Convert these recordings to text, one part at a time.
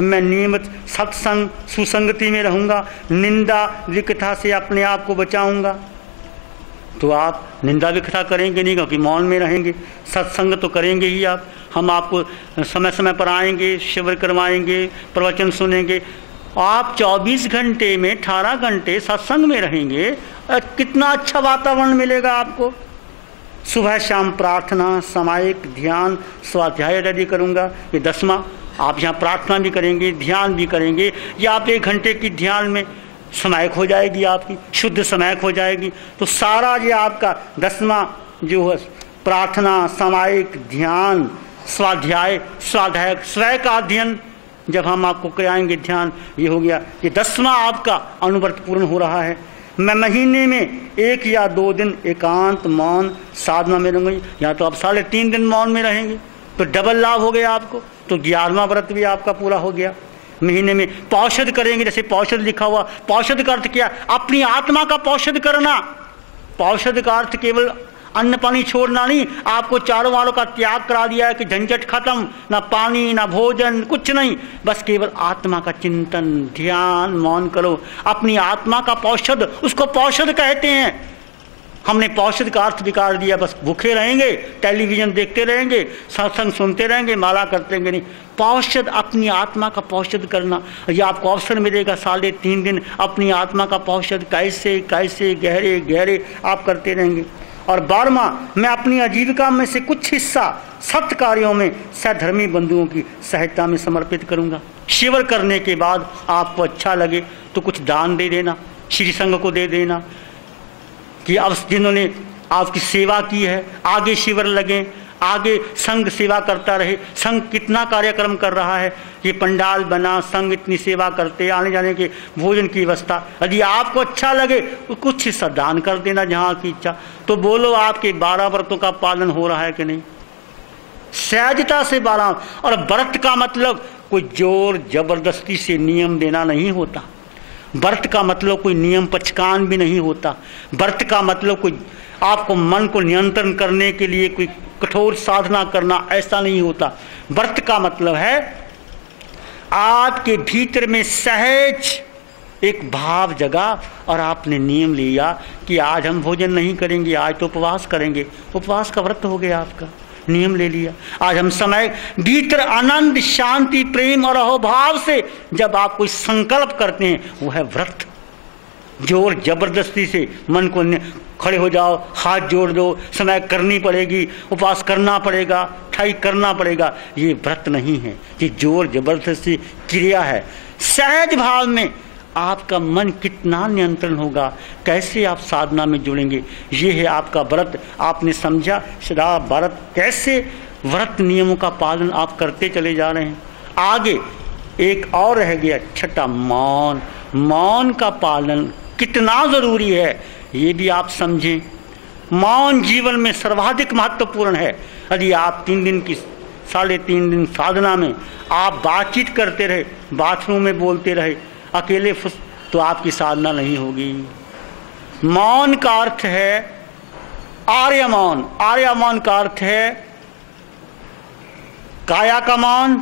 मैं नियमित सत्संग सुसंगति में रहूँगा, निंदा विकथा से अपने आप को बचाऊँगा। तो आप निंदा विकथा करेंगे नहीं, क्योंकि मौन में रहेंगे। सत्संग तो करेंगे ही आप। हम आपको समय समय पर आएंगे, शिविर करवाएंगे, प्रवचन सुनेंगे। आप 24 घंटे में 18 घंटे सत्संग में रहेंगे, कितना अच्छा वातावरण मिलेगा आपको। सुबह शाम प्रार्थना, सामायिक ध्यान, स्वाध्याय आदि करूँगा, ये 10वां। आप यहाँ प्रार्थना भी करेंगे, ध्यान भी करेंगे, या आप 1 घंटे की ध्यान में समायक हो जाएगी, आपकी शुद्ध समायक हो जाएगी। तो सारा ये आपका 10वां जो है प्रार्थना, सामायिक ध्यान, स्वाध्याय, स्वाध्यायक स्वयं का अध्ययन, जब हम आपको कराएंगे ध्यान, ये हो गया। ये 10वां आपका अनुव्रत पूर्ण हो रहा है। मैं महीने में 1 या 2 दिन एकांत मौन साधना में रहूँगी, या तो आप 3.5 दिन मौन में रहेंगे, तो डबल लाभ हो गया आपको। तो 11वां व्रत भी आपका पूरा हो गया। महीने में पौषध करेंगे, जैसे पौषध लिखा हुआ, पौषध का अर्थ क्या? अपनी आत्मा का पौषध करना। पौषध का अर्थ केवल अन्न पानी छोड़ना नहीं, आपको चारों वालों का त्याग करा दिया है कि झंझट खत्म, ना पानी ना भोजन, कुछ नहीं, बस केवल आत्मा का चिंतन, ध्यान, मौन करो। अपनी आत्मा का पौषध, उसको पौषध कहते हैं। हमने पौषध का अर्थ बिगाड़ दिया, बस भूखे रहेंगे, टेलीविजन देखते रहेंगे, सत्संग सुनते रहेंगे, माला करते रहेंगे। नहीं, पौषध, अपनी आत्मा का पौषध करना। ये आपको अवसर मिलेगा 3.5 दिन अपनी आत्मा का पौषध कैसे कैसे गहरे गहरे आप करते रहेंगे। और 12वां, मैं अपनी आजीविका में से कुछ हिस्सा सत्य कार्यों में सहधर्मी बंधुओं की सहायता में समर्पित करूंगा। शिविर करने के बाद आपको अच्छा लगे तो कुछ दान दे देना, श्री संघ को दे देना, कि अब जिन्होंने आपकी सेवा की है आगे शिविर लगे, आगे संघ सेवा करता रहे। संघ कितना कार्यक्रम कर रहा है, ये पंडाल बना, संघ इतनी सेवा करते, आने जाने के भोजन की व्यवस्था। यदि आपको अच्छा लगे तो कुछ हिस्सा दान कर देना जहाँ की इच्छा। तो बोलो आपके 12 व्रतों का पालन हो रहा है कि नहीं? सहजता से 12। और व्रत का मतलब कोई जोर जबरदस्ती से नियम देना नहीं होता। व्रत का मतलब कोई नियम पचकान भी नहीं होता। व्रत का मतलब कोई आपको मन को नियंत्रण करने के लिए कोई कठोर साधना करना, ऐसा नहीं होता। व्रत का मतलब है आपके भीतर में सहज एक भाव जगा और आपने नियम लिया कि आज हम भोजन नहीं करेंगे, आज तो उपवास करेंगे। उपवास का व्रत हो गया आपका, नियम ले लिया। आज हम समय भीतर आनंद, शांति, प्रेम और अहोभाव से जब आप कोई संकल्प करते हैं, वो है व्रत। जोर जबरदस्ती से मन को खड़े हो जाओ, हाथ जोड़ दो, समय करनी पड़ेगी, उपवास करना पड़ेगा, ठाई करना पड़ेगा, ये व्रत नहीं है, ये जोर जबरदस्ती क्रिया है। सहज भाव में आपका मन कितना नियंत्रण होगा, कैसे आप साधना में जुड़ेंगे, ये है आपका व्रत। आपने समझा सदा व्रत कैसे, व्रत नियमों का पालन आप करते चले जा रहे हैं। आगे एक और रह गया 6ठा, मौन। मौन का पालन कितना जरूरी है, ये भी आप समझें। मौन जीवन में सर्वाधिक महत्वपूर्ण है। यदि आप 3 दिन की 3.5 दिन साधना में आप बातचीत करते रहे, बाथरूम में बोलते रहे, अकेले तो आपकी साधना नहीं होगी। मौन का अर्थ है आर्य मौन। आर्य मौन का अर्थ है काया का मौन,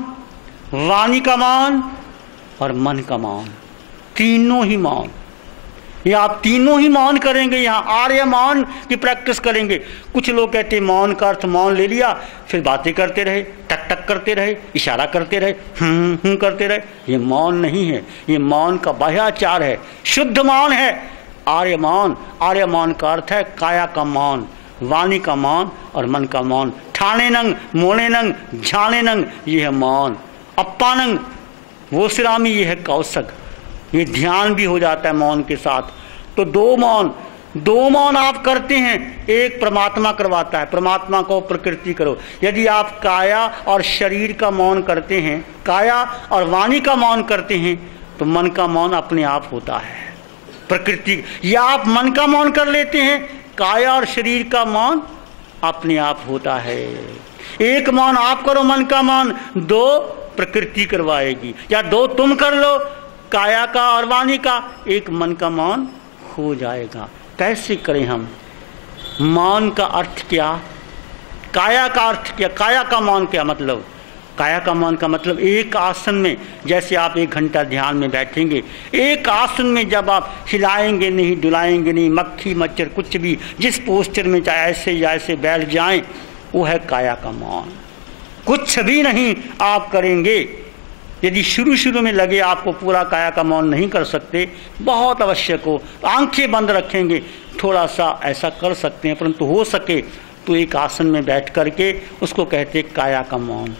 वाणी का मौन और मन का मौन, तीनों ही मौन। ये आप तीनों ही मौन करेंगे, यहाँ आर्य मौन की प्रैक्टिस करेंगे। कुछ लोग कहते हैं मौन का अर्थ मौन ले लिया, फिर बातें करते रहे, टक टक करते रहे, इशारा करते रहे, करते रहे। ये मौन नहीं है, ये मौन का बाह्याचार है, शुद्ध मौन है आर्य मौन। आर्य मौन का अर्थ है काया का मौन, वाणी का मौन और मन का मौन। ठाणे नंग, मोने नंग, झाणे नंग, ये है मौन। अप्पानंग वो सिरामी, ये है कौशक। ये ध्यान भी हो जाता है मौन के साथ। तो 2 मौन आप करते हैं, एक परमात्मा करवाता है, परमात्मा को प्रकृति करो। यदि आप काया और शरीर का मौन करते हैं, काया और वाणी का मौन करते हैं, तो मन का मौन अपने आप होता है प्रकृति। या आप मन का मौन कर लेते हैं, काया और शरीर का मौन अपने आप होता है। एक मौन आप करो मन का मौन, 2 प्रकृति करवाएगी, या 2 तुम कर लो काया का और वाणी का, एक मन का मौन हो जाएगा। कैसे करें हम? मौन का अर्थ क्या, काया का अर्थ क्या, काया का मौन क्या मतलब? काया का मौन का मतलब एक आसन में, जैसे आप 1 घंटा ध्यान में बैठेंगे, एक आसन में जब आप हिलाएंगे नहीं, डुलाएंगे नहीं, मक्खी मच्छर कुछ भी जिस पोस्चर में चाहे ऐसे या ऐसे बैठ जाएं, वो है काया का मौन। कुछ भी नहीं आप करेंगे। यदि शुरू में लगे आपको पूरा काया का मौन नहीं कर सकते, बहुत आवश्यक हो, आंखें बंद रखेंगे, थोड़ा सा ऐसा कर सकते हैं, परंतु हो सके तो एक आसन में बैठ करके उसको कहते काया का मौन।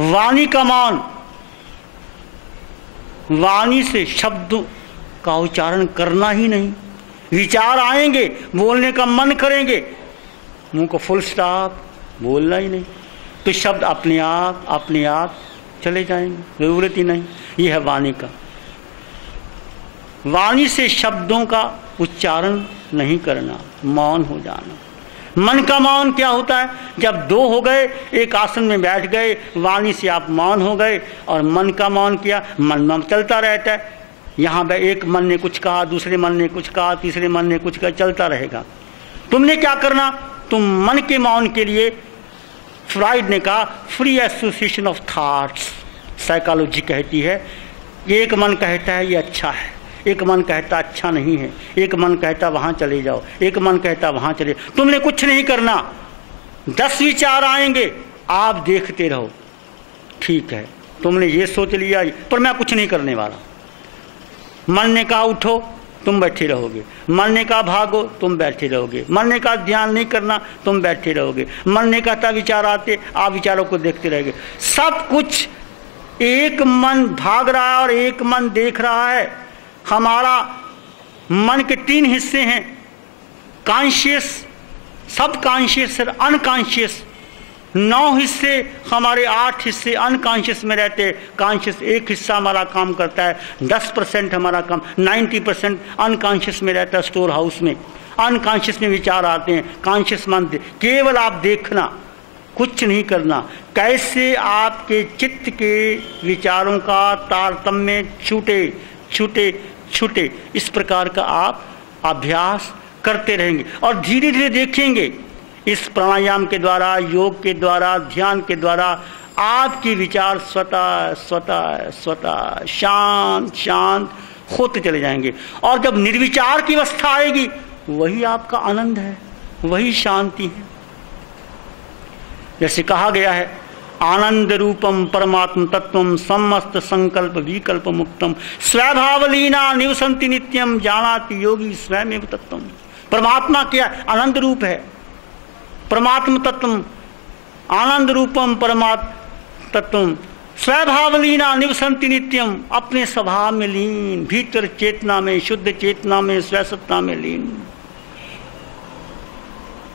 वाणी का मौन, वाणी से शब्द का उच्चारण करना ही नहीं, विचार आएंगे, बोलने का मन करेंगे, मुंह को फुल स्टॉप, बोलना ही नहीं, तो शब्द अपने आप चले जाएंगे, जरूरत ही नहीं। यह है वाणी का। वाणी से शब्दों का उच्चारण नहीं करना, मौन हो जाना। मन का मौन क्या होता है? जब 2 हो गए, एक आसन में बैठ गए, वाणी से आप मौन हो गए, और मन का मौन किया, मन चलता रहता है। यहाँ पे एक मन ने कुछ कहा, दूसरे मन ने कुछ कहा, तीसरे मन ने कुछ कहा, चलता रहेगा। तुमने क्या करना? तुम मन के मौन के लिए, फ्राइड ने कहा, free association of thoughts, psychology कहती है, एक मन कहता है ये अच्छा है, एक मन कहता अच्छा नहीं है, एक मन कहता वहाँ चले जाओ, एक मन कहता वहाँ चले। तुमने कुछ नहीं करना, 10 विचार आएंगे, आप देखते रहो। ठीक है, तुमने ये सोच लिया, पर मैं कुछ नहीं करने वाला। मन ने कहा उठो, तुम बैठे रहोगे। मन ने कहा भागो, तुम बैठे रहोगे। मन ने कहा ध्यान नहीं करना, तुम बैठे रहोगे। मन ने कहता विचार आते, आप विचारों को देखते रहेंगे। सब कुछ एक मन भाग रहा है और एक मन देख रहा है। हमारा मन के 3 हिस्से हैं, कॉन्शियस, सब कॉन्शियस और अनकॉन्शियस। 9 हिस्से हमारे, 8 हिस्से अनकॉन्शियस में रहते हैं। कॉन्शियस 1 हिस्सा हमारा काम करता है, 10% हमारा काम, 90% अनकॉन्शियस में रहता है, स्टोर हाउस में। अनकॉन्शियस में विचार आते हैं, कॉन्शियस मन केवल आप देखना, कुछ नहीं करना। कैसे आपके चित्त के विचारों का तारतम्य छूटे, इस प्रकार का आप अभ्यास करते रहेंगे और धीरे धीरे देखेंगे, इस प्राणायाम के द्वारा, योग के द्वारा, ध्यान के द्वारा आपके विचार स्वतः शांत होते चले जाएंगे। और जब निर्विचार की अवस्था आएगी, वही आपका आनंद है, वही शांति है। जैसे कहा गया है, आनंद रूपम परमात्म तत्वम समस्त संकल्प विकल्प मुक्तम स्वभावलीना निवसंति नित्यम जानाति योगी स्वयमेव तत्वम। परमात्मा क्या? आनंद रूप है, परमात्म तत्व, आनंद रूपम परमात्म तत्व स्वभावलीना निवसंति नित्यम, अपने स्वभाव में लीन, भीतर चेतना में, शुद्ध चेतना में, स्वसत्ता में लीन।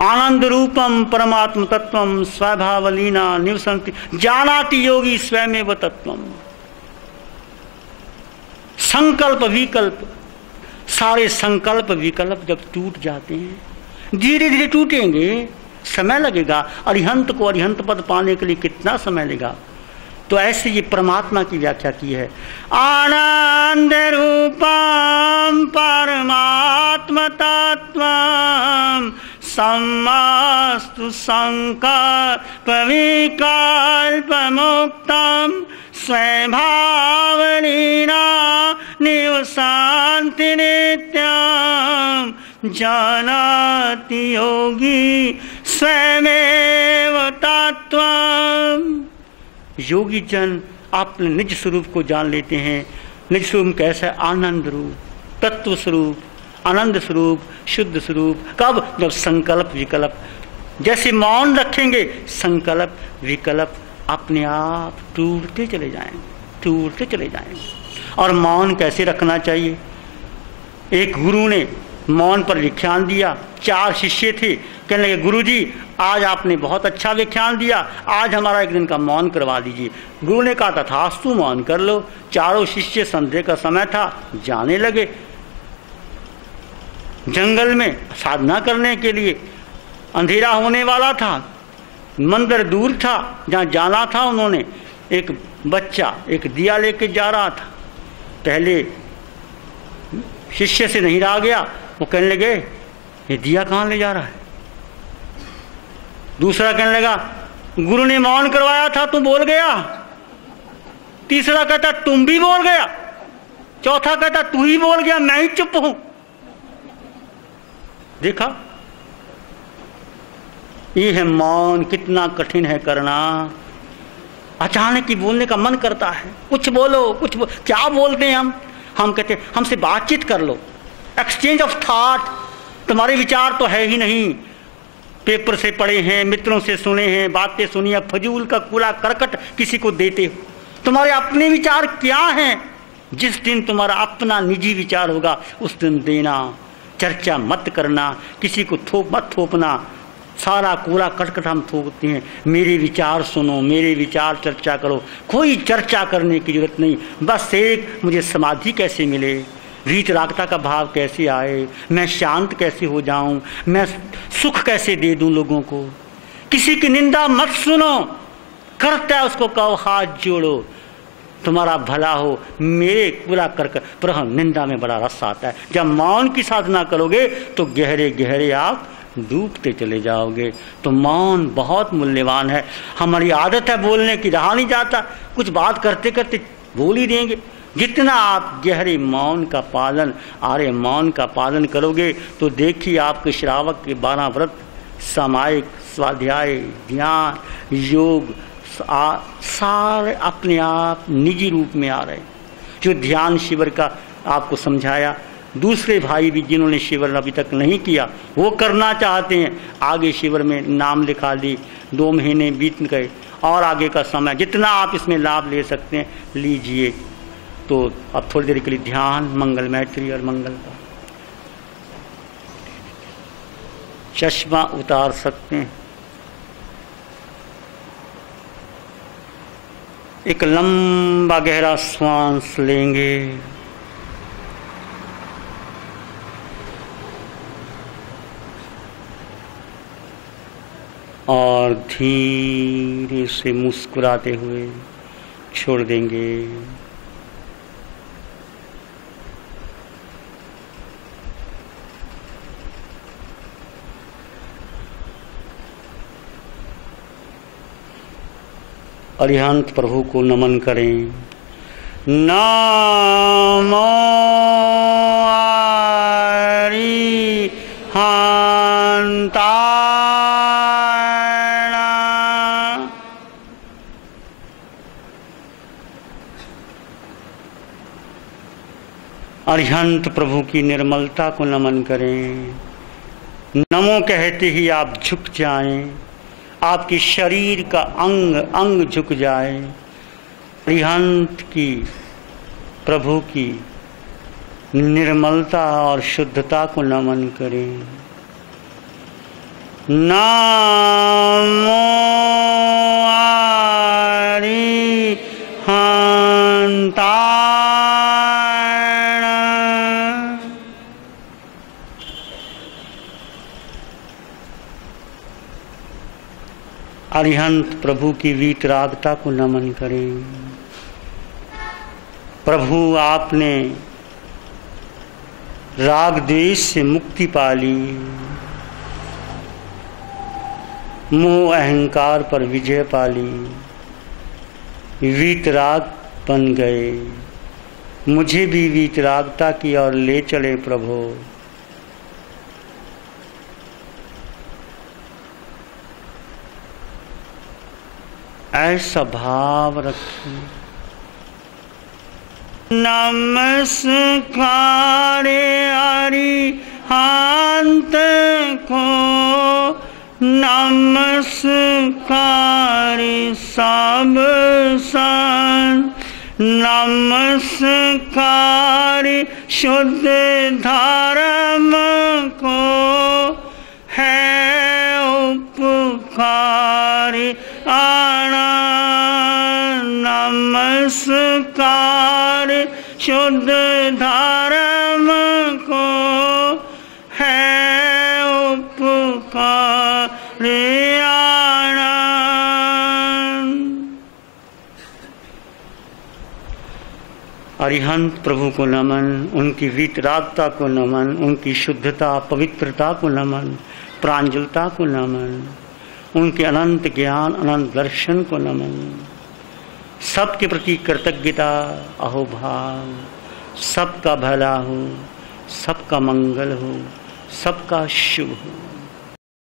आनंद रूपम परमात्म तत्वम स्वभावलीना निवसंति जानाति योगी स्वयमेव तत्वम। संकल्प विकल्प, सारे संकल्प विकल्प जब टूट जाते हैं, धीरे धीरे टूटेंगे, समय लगेगा। अरिहंत को अरिहंत पद पाने के लिए कितना समय लगेगा? तो ऐसे ये परमात्मा की व्याख्या की है। आनंद रूपम परमात्म तत्वम समस्तु संकल्प विकल्प मुक्तम स्वभावलीना निवसन्ति नित्यम जानाति योगी स्वयमेव तत्वम। योगी जन अपने निज स्वरूप को जान लेते हैं। निज स्वरूप कैसा है? आनंद रूप, तत्व स्वरूप, आनंद स्वरूप, शुद्ध स्वरूप। कब? जब संकल्प विकल्प, जैसे मौन रखेंगे, संकल्प विकल्प अपने आप टूटते चले जाएंगे। और मौन कैसे रखना चाहिए? एक गुरु ने मौन पर व्याख्यान दिया, 4 शिष्य थे, कहने लगे गुरुजी आज आपने बहुत अच्छा व्याख्यान दिया, आज हमारा एक दिन का मौन करवा दीजिए। गुरु ने कहा तथास्तु, मौन कर लो। चारों शिष्य संध्या का समय था, जाने लगे जंगल में साधना करने के लिए। अंधेरा होने वाला था, मंदिर दूर था, जहाँ जाना था उन्होंने। एक बच्चा एक दिया लेके जा रहा था, पहले शिष्य से नहीं रहा गया, वो कहने लगे ये दिया कहाँ ले जा रहा है। दूसरा कहने लगा गुरु ने मौन करवाया था, तू बोल गया। तीसरा कहता तुम भी बोल गया, चौथा कहता तू ही बोल गया, मैं ही चुप हूं। देखा, ये है मौन, कितना कठिन है करना। अचानक ही बोलने का मन करता है, कुछ बोलो, क्या बोलते हैं हम कहते हैं हमसे बातचीत कर लो, एक्सचेंज ऑफ थॉट। तुम्हारे विचार तो है ही नहीं, पेपर से पढ़े हैं, मित्रों से सुने हैं, बातें सुनी है, फजूल का कूड़ा करकट किसी को देते हो। तुम्हारे अपने विचार क्या हैं? जिस दिन तुम्हारा अपना निजी विचार होगा उस दिन देना। चर्चा मत करना, किसी को मत थोपना। सारा कूड़ा करकट हम थोपते हैं। मेरे विचार सुनो, मेरे विचार चर्चा करो। कोई चर्चा करने की जरूरत नहीं। बस एक, मुझे समाधि कैसे मिले, वीतरागता का भाव कैसे आए, मैं शांत कैसे हो जाऊं, मैं सुख कैसे दे दूं लोगों को। किसी की निंदा मत सुनो, करता है उसको कहो हाथ जोड़ो, तुम्हारा भला हो, मेरे पूरा करके। पर निंदा में बड़ा रस आता है। जब मौन की साधना करोगे तो गहरे गहरे आप डूबते चले जाओगे। तो मौन बहुत मूल्यवान है। हमारी आदत है बोलने की, रहा नहीं जाता, कुछ बात करते करते बोल ही देंगे। जितना आप गहरे मौन का पालन, आर्य मौन का पालन करोगे तो देखिए आपके श्रावक के 12 व्रत, सामायिक, स्वाध्याय, ध्यान, योग सारे अपने आप निजी रूप में आ रहे। जो ध्यान शिविर का आपको समझाया, दूसरे भाई भी जिन्होंने शिविर अभी तक नहीं किया वो करना चाहते हैं, आगे शिविर में नाम लिखा ली। 2 महीने बीत गए और आगे का समय जितना आप इसमें लाभ ले सकते हैं लीजिए। तो अब थोड़ी देर के लिए ध्यान, मंगल मैत्री और मंगल का। चश्मा उतार सकते हैं। एक लंबा गहरा श्वास लेंगे और धीरे से मुस्कुराते हुए छोड़ देंगे। अरिहंत प्रभु को नमन करें। नमो अरिहंताय। अरिहंत प्रभु की निर्मलता को नमन करें। नमो कहते ही आप झुक जाएं, आपके शरीर का अंग अंग झुक जाए। अरिहंत की, प्रभु की निर्मलता और शुद्धता को नमन करें। नमो अरिहंताय। अरिहंत प्रभु की वीतरागता को नमन करें। प्रभु आपने राग द्वेष से मुक्ति पाली, मोह अहंकार पर विजय पाली, वीतराग बन गए। मुझे भी वीतरागता की ओर ले चले प्रभु। ऐसा भाव रखें। नमस्कार अरिहंत को, नमस्कार सब संत, नमस्कार शुद्ध धर्म को है उपकार नमस्कार शुद्ध धर्म को है उपकार अरिहंत प्रभु को नमन, उनकी वीतरागता को नमन, उनकी शुद्धता पवित्रता को नमन, प्रांजलता को नमन, उनके अनंत ज्ञान अनंत दर्शन को नमन। सबके प्रति कृतज्ञता, अहोभाव, सबका भला हो, सबका मंगल हो, सबका शुभ हो।